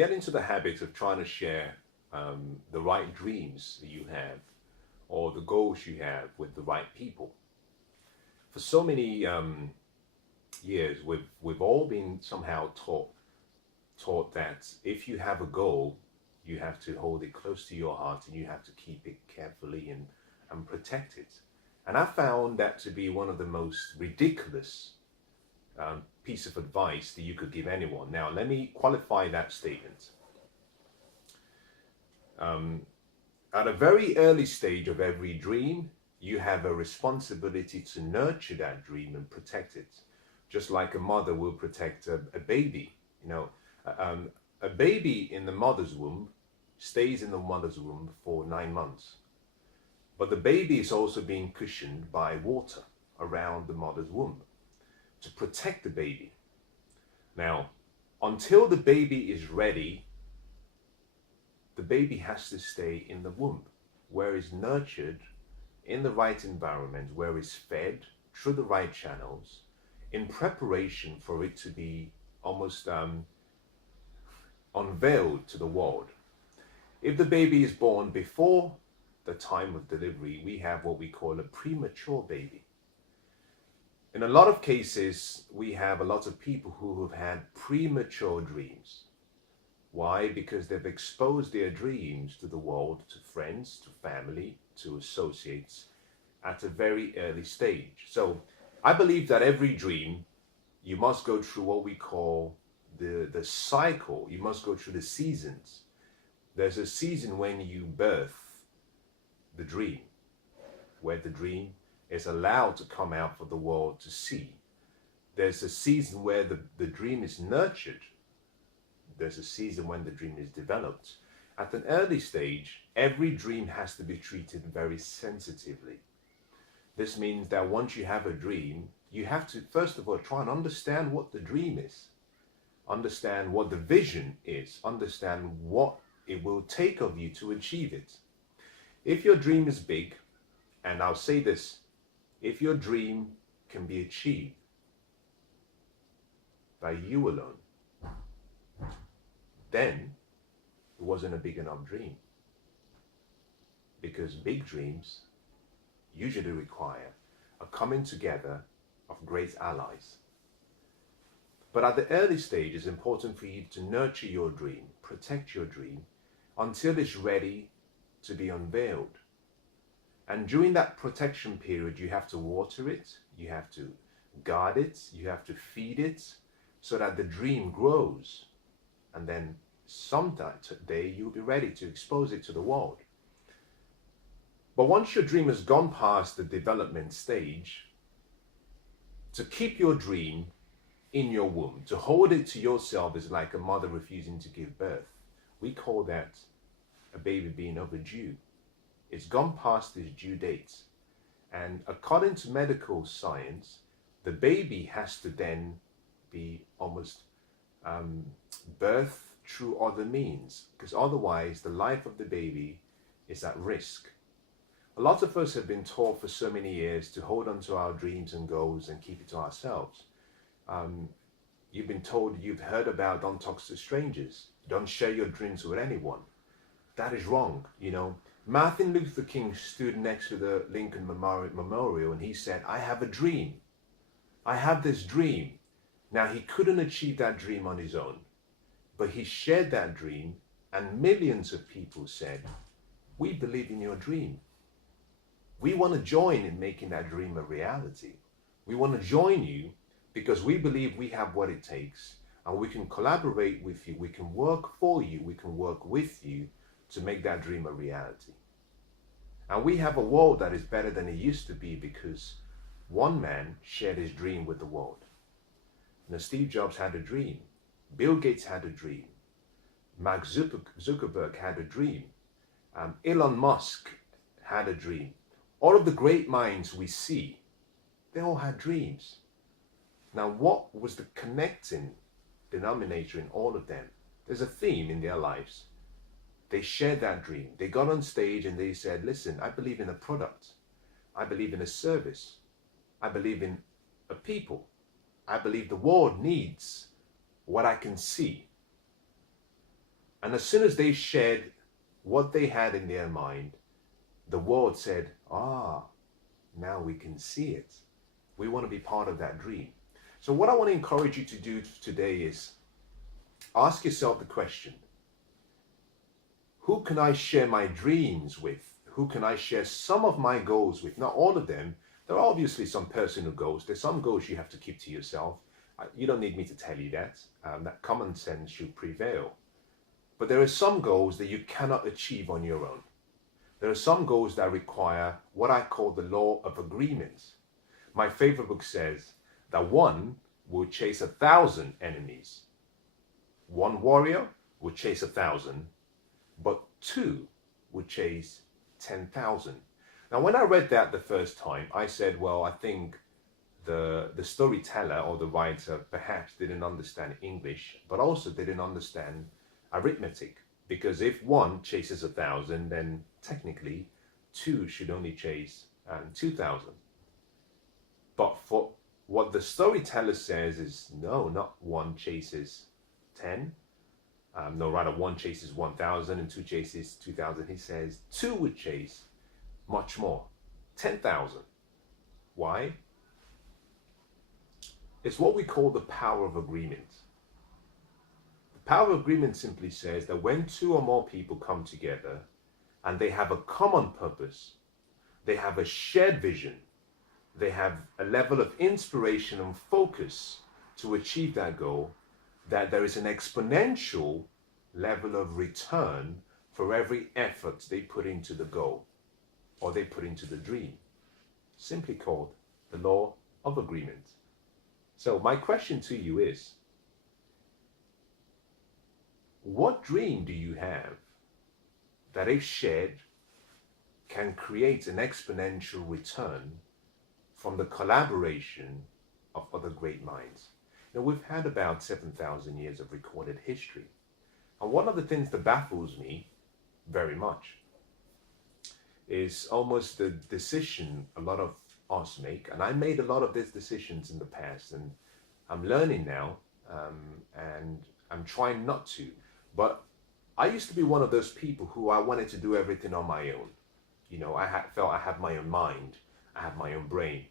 get into the habit of trying to share the right dreams that you have or the goals you have with the right people. For so many years, we've all been somehow taught that if you have a goal, you have to hold it close to your heart and you have to keep it carefully and protect it. And I found that to be one of the most ridiculous piece of advice that you could give anyone. Now, let me qualify that statement. At a very early stage of every dream, you have a responsibility to nurture that dream and protect it, just like a mother will protect a baby. A baby in the mother's womb stays in the mother's womb for 9 months, but the baby is also being cushioned by water around the mother's womb to protect the baby. Now, until the baby is ready, the baby has to stay in the womb, where it's nurtured in the right environment, where it's fed through the right channels, in preparation for it to be almost unveiled to the world. If the baby is born before the time of delivery, we have what we call a premature baby. In a lot of cases, we have a lot of people who have had premature dreams. Why? Because they've exposed their dreams to the world, to friends, to family, to associates at a very early stage. So I believe that every dream, you must go through what we call the cycle. You must go through the seasons. There's a season when you birth the dream, where the dream is allowed to come out for the world to see. There's a season where the dream is nurtured. There's a season when the dream is developed. At an early stage, every dream has to be treated very sensitively. This means that once you have a dream, you have to, first of all, try and understand what the dream is. Understand what the vision is. Understand what it will take of you to achieve it. If your dream is big, and I'll say this, if your dream can be achieved by you alone, then it wasn't a big enough dream. Because big dreams usually require a coming together of great allies. But at the early stage, it's important for you to nurture your dream, protect your dream, until it's ready to be unveiled. And during that protection period, you have to water it, you have to guard it, you have to feed it, so that the dream grows. And then someday you'll be ready to expose it to the world. But once your dream has gone past the development stage, to keep your dream in your womb, to hold it to yourself is like a mother refusing to give birth. We call that a baby being overdue. It's gone past its due date. And according to medical science, the baby has to then be almost birthed through other means, because otherwise the life of the baby is at risk. A lot of us have been taught for so many years to hold on to our dreams and goals and keep it to ourselves. You've been told, you've heard about don't talk to strangers, don't share your dreams with anyone. That is wrong. Martin Luther King stood next to the Lincoln Memorial and he said, I have a dream. I have this dream. Now, he couldn't achieve that dream on his own, but he shared that dream, and millions of people said, we believe in your dream. We want to join in making that dream a reality. We want to join you because we believe we have what it takes, and we can collaborate with you, we can work for you, we can work with you to make that dream a reality. And we have a world that is better than it used to be because one man shared his dream with the world. Steve Jobs had a dream. Bill Gates had a dream. Mark Zuckerberg had a dream. Elon Musk had a dream. All of the great minds we see, they all had dreams. Now, what was the connecting denominator in all of them? There's a theme in their lives. They shared that dream. They got on stage and they said, listen, I believe in a product. I believe in a service. I believe in a people. I believe the world needs what I can see. And as soon as they shared what they had in their mind, the world said, ah, now we can see it. We want to be part of that dream. So what I want to encourage you to do today is ask yourself the question, who can I share my dreams with? Who can I share some of my goals with? Not all of them. There are obviously some personal goals. There's some goals you have to keep to yourself. You don't need me to tell you that. That common sense should prevail. But there are some goals that you cannot achieve on your own. There are some goals that require what I call the law of agreement. My favorite book says that one will chase 1,000 enemies. One warrior will chase 1,000, but two will chase 10,000. Now, when I read that the first time, I said, well, I think the storyteller or the writer perhaps didn't understand English, but also didn't understand arithmetic. Because if one chases 1,000, then technically two should only chase 2,000. But for what the storyteller says is, no, not one chases 10. No, rather one chases 1,000 and two chases 2,000. He says two would chase much more, 10,000. Why? It's what we call the power of agreement. The power of agreement simply says that when two or more people come together and they have a common purpose, they have a shared vision, they have a level of inspiration and focus to achieve that goal, that there is an exponential level of return for every effort they put into the goal or they put into the dream, simply called the law of agreement. So my question to you is, what dream do you have that if shared can create an exponential return from the collaboration of other great minds? Now, we've had about 7,000 years of recorded history. And one of the things that baffles me very much is almost the decision a lot of us make. And I made a lot of these decisions in the past, and I'm learning now, and I'm trying not to. But I used to be one of those people who I wanted to do everything on my own. You know, felt I had my own mind, I had my own brain.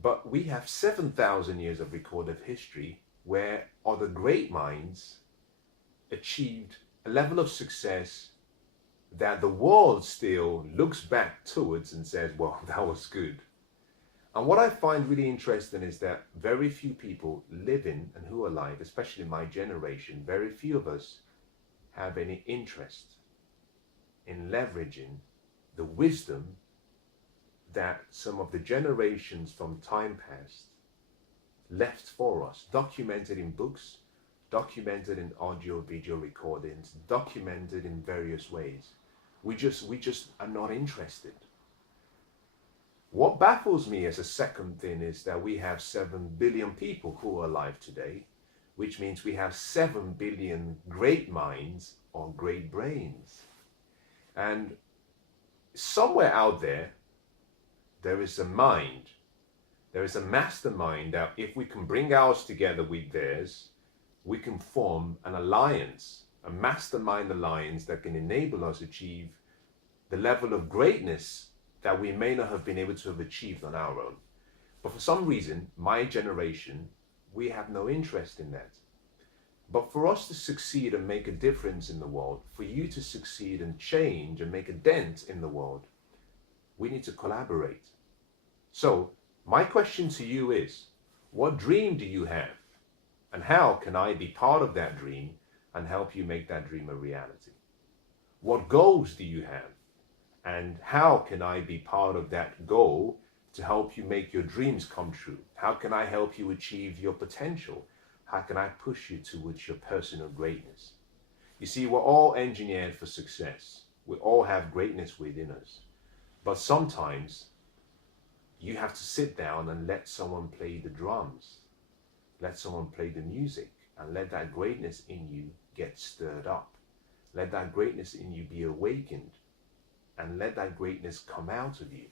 But we have 7,000 years of recorded history where other great minds achieved a level of success that the world still looks back towards and says, well, that was good. And what I find really interesting is that very few people living and who are alive, especially my generation, very few of us have any interest in leveraging the wisdom that some of the generations from time past left for us, documented in books, documented in audio, video recordings, documented in various ways. We just are not interested. What baffles me as a second thing is that we have 7 billion people who are alive today, which means we have 7 billion great minds or great brains. And somewhere out there, there is a mind, there is a mastermind that if we can bring ours together with theirs, we can form an alliance, a mastermind alliance that can enable us to achieve the level of greatness that we may not have been able to have achieved on our own. But for some reason, my generation, we have no interest in that. But for us to succeed and make a difference in the world, for you to succeed and change and make a dent in the world, we need to collaborate. So my question to you is, what dream do you have? And how can I be part of that dream and help you make that dream a reality? What goals do you have? And how can I be part of that goal to help you make your dreams come true? How can I help you achieve your potential? How can I push you towards your personal greatness? You see, we're all engineered for success. We all have greatness within us. But sometimes you have to sit down and let someone play the drums. Let someone play the music and let that greatness in you get stirred up. Let that greatness in you be awakened and let that greatness come out of you.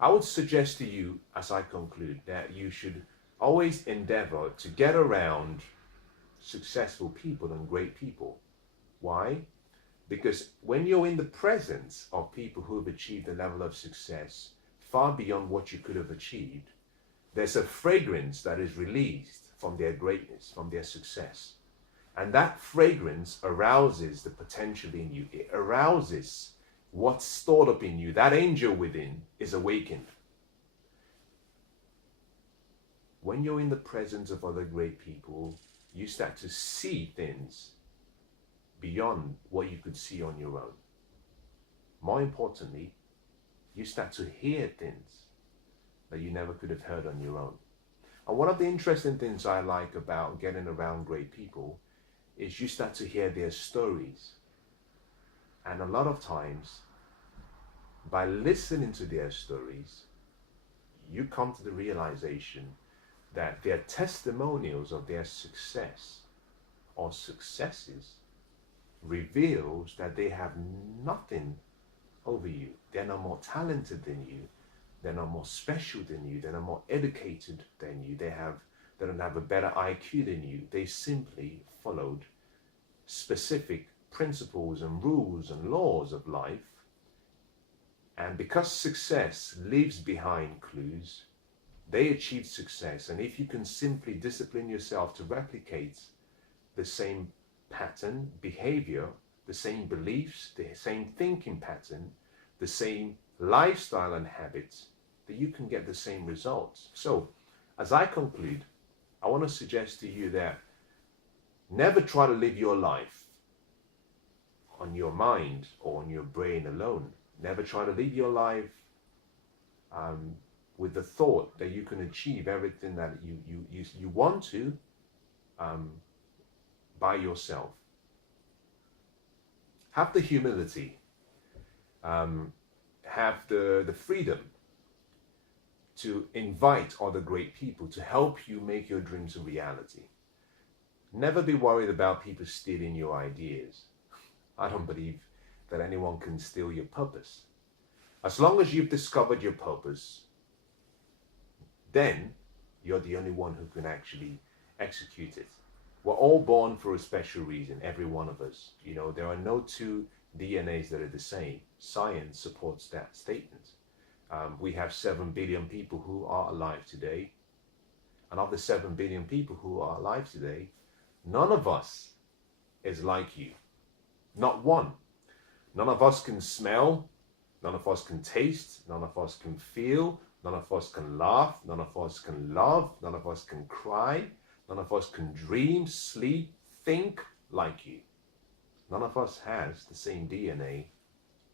I would suggest to you, as I conclude, that you should always endeavor to get around successful people and great people Why? Because when you're in the presence of people who have achieved a level of success far beyond what you could have achieved, there's a fragrance that is released from their greatness, from their success. And that fragrance arouses the potential in you. It arouses what's stored up in you. That angel within is awakened. When you're in the presence of other great people, you start to see things beyond what you could see on your own. More importantly, you start to hear things that you never could have heard on your own. And one of the interesting things I like about getting around great people is you start to hear their stories. And a lot of times, by listening to their stories, you come to the realization that their testimonials of their success or successes reveals that they have nothing over you. They're not more talented than you. They're not more special than you. They're not more educated than you. They don't have a better IQ than you. They simply followed specific principles and rules and laws of life. And because success leaves behind clues, they achieved success. And if you can simply discipline yourself to replicate the same pattern, behavior, the same beliefs, the same thinking pattern, the same lifestyle and habits, that you can get the same results. So, as I conclude, I want to suggest to you that never try to live your life on your mind or on your brain alone. Never try to live your life with the thought that you can achieve everything that you want to by yourself. Have the humility, have the freedom to invite other great people to help you make your dreams a reality. Never be worried about people stealing your ideas. I don't believe that anyone can steal your purpose. As long as you've discovered your purpose, then you're the only one who can actually execute it. We're all born for a special reason, every one of us. You know, there are no two DNAs that are the same. Science supports that statement. We have 7 billion people who are alive today. And of the 7 billion people who are alive today, none of us is like you. Not one. None of us can smell. None of us can taste. None of us can feel. None of us can laugh. None of us can love. None of us can cry. None of us can dream, sleep, think like you. None of us has the same DNA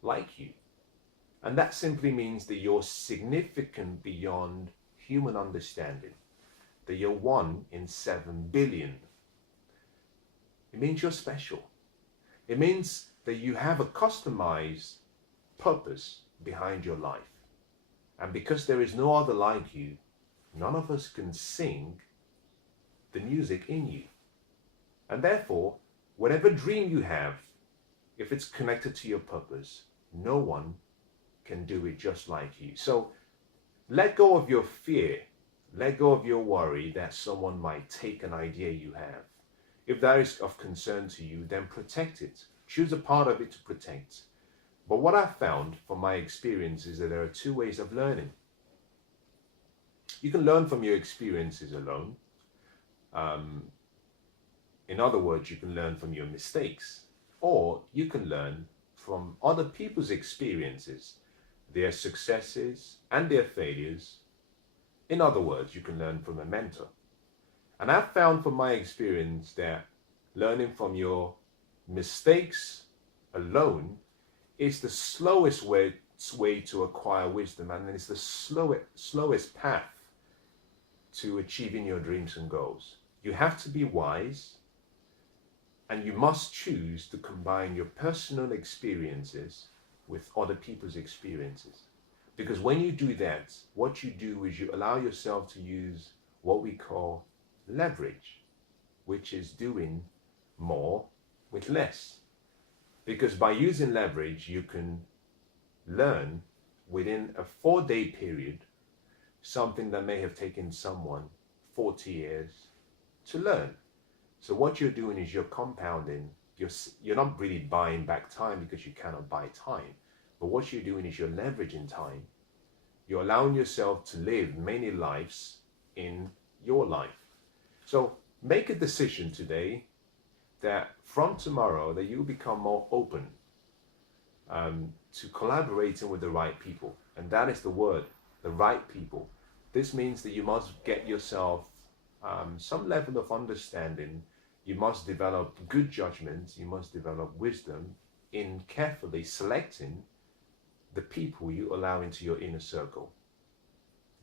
like you. And that simply means that you're significant beyond human understanding. That you're 1 in 7 billion. It means you're special. It means that you have a customized purpose behind your life. And because there is no other like you, none of us can sing the music in you. And therefore, whatever dream you have, if it's connected to your purpose, no one can do it just like you. So let go of your fear. Let go of your worry that someone might take an idea you have. If that is of concern to you, then protect it. Choose a part of it to protect. But what I've found from my experience is that there are 2 ways of learning. You can learn from your experiences alone. In other words, you can learn from your mistakes, or you can learn from other people's experiences, their successes and their failures. In other words, you can learn from a mentor. And I've found from my experience that learning from your mistakes alone is the slowest way to acquire wisdom, and it's the slowest path to achieving your dreams and goals. You have to be wise, and you must choose to combine your personal experiences with other people's experiences. Because when you do that, what you do is you allow yourself to use what we call leverage, which is doing more with less. Because by using leverage, you can learn within a 4-day period something that may have taken someone 40 years to learn. So what you're doing is you're compounding you're not really buying back time because you cannot buy time. But what you're doing is you're leveraging time. You're allowing yourself to live many lives in your life. So make a decision today that from tomorrow that you become more open to collaborating with the right people. And that is the word, the right people. This means that you must get yourself some level of understanding. You must develop good judgment. You must develop wisdom in carefully selecting the people you allow into your inner circle.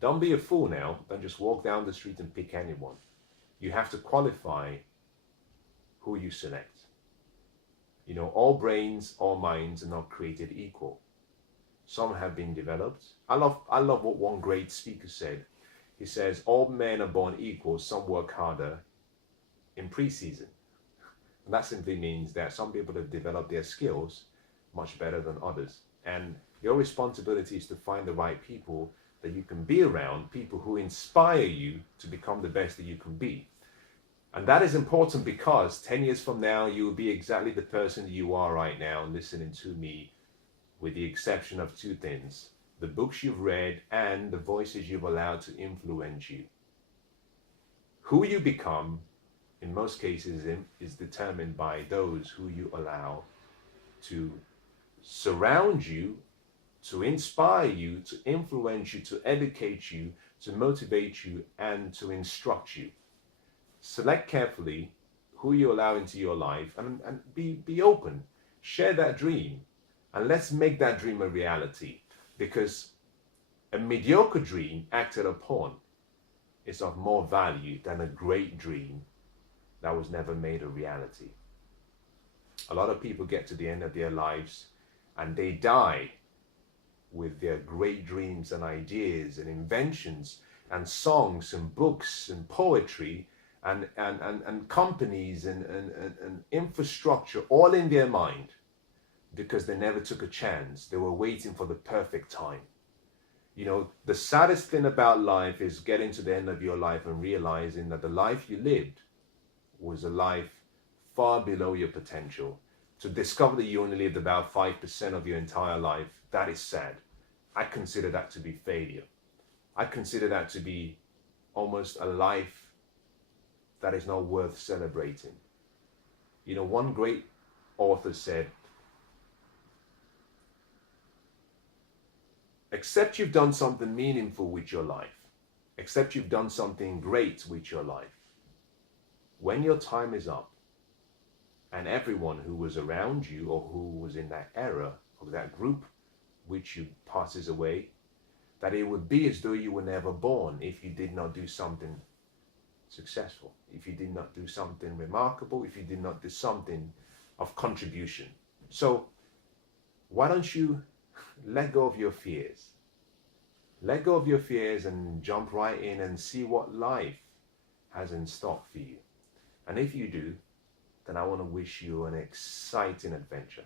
Don't be a fool now. Don't just walk down the street and pick anyone. You have to qualify who you select. You know, all brains, all minds are not created equal. Some have been developed. I love what one great speaker said. He says, all men are born equal. Some work harder in pre-season. And that simply means that some people have developed their skills much better than others. And your responsibility is to find the right people that you can be around, people who inspire you to become the best that you can be. And that is important because 10 years from now, you will be exactly the person you are right now listening to me, with the exception of two things: the books you've read and the voices you've allowed to influence you. Who you become, in most cases, is determined by those who you allow to surround you, to inspire you, to influence you, to educate you, to motivate you, and to instruct you. Select carefully who you allow into your life and be open. Share that dream and let's make that dream a reality, because a mediocre dream acted upon is of more value than a great dream that was never made a reality. A lot of people get to the end of their lives and they die with their great dreams and ideas and inventions and songs and books and poetry and companies and infrastructure all in their mind, because they never took a chance. They were waiting for the perfect time. You know, the saddest thing about life is getting to the end of your life and realizing that the life you lived was a life far below your potential. To discover that you only lived about 5% of your entire life, that is sad. I consider that to be failure. I consider that to be almost a life that is not worth celebrating. You know, one great author said, except you've done something meaningful with your life, except you've done something great with your life, when your time is up and everyone who was around you or who was in that era of that group which you passes away, that it would be as though you were never born if you did not do something successful, if you did not do something remarkable, if you did not do something of contribution. So why don't you let go of your fears? Let go of your fears and jump right in and see what life has in stock for you. And if you do, then I want to wish you an exciting adventure.